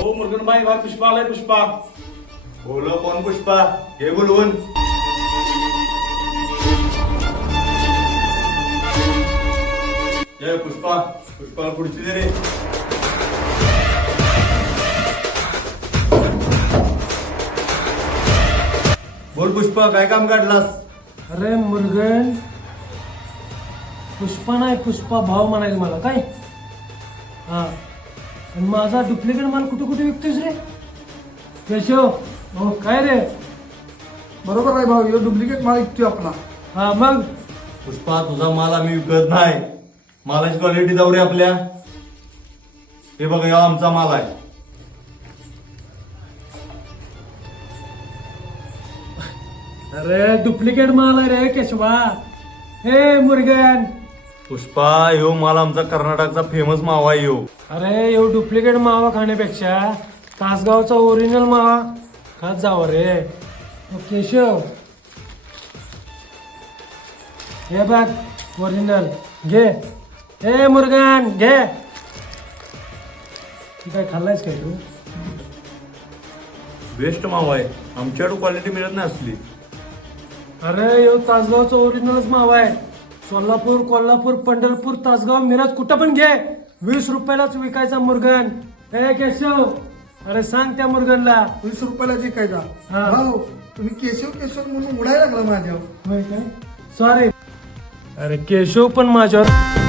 हो मुर्गन भाई पुष्पा आलाय पुष्पा. बोलो कोण पुष्पा? हे बोलवून. पुष्पा पुष्पाला पुढची दे रे. बोल पुष्पा, काय काम काढलास? अरे मुर्गन, पुष्पा नाही पुष्पा भाव म्हणायचं मला काय. हा, आणि माझा डुप्लिकेट माल कुठे कुठे विकतोस रे केशव? हो काय रे? बरोबर आहे भाऊ, डुप्लिकेट माल विकतोय आपला. हा मग पुष्पा तुझा माल आम्ही विकत नाही. मालाची क्वालिटी जाऊ रे आपल्या. हे बघा, हा आमचा माल आहे. अरे डुप्लिकेट माल आहे रे केशवा. हे मुर्गन, पुष्पा ह्यो माल आमचा कर्नाटकचा फेमस मावा आहे ह्यो. अरे यो डुप्लिकेट मावा खाण्यापेक्षा तासगावचा ओरिजिनल मावा खात जावं रे. ओ केशव, हे बघ ओरिजिनल घे. हे मुर्गन घे. तू काय खाल्लायस काय तू? बेस्ट मावा आहे. आमच्याकडे क्वालिटी मिळत नाही असली. अरे यो तासगावचा ओरिजिनलच मावा आहे. सोलापूर, कोल्हापूर, पंढरपूर, तासगाव, मिरज कुठं पण घे, 20 रुपयालाच विकायचा मुर्गन. हे केशव, अरे सांग त्या मुर्गनला. 20 रुपयाला विकायचा. हा. भाऊ तुम्ही केशव केशव म्हणून उडायला लागला माझ्यावर. होय काय? सॉरी. अरे केशव पण माझ्यावर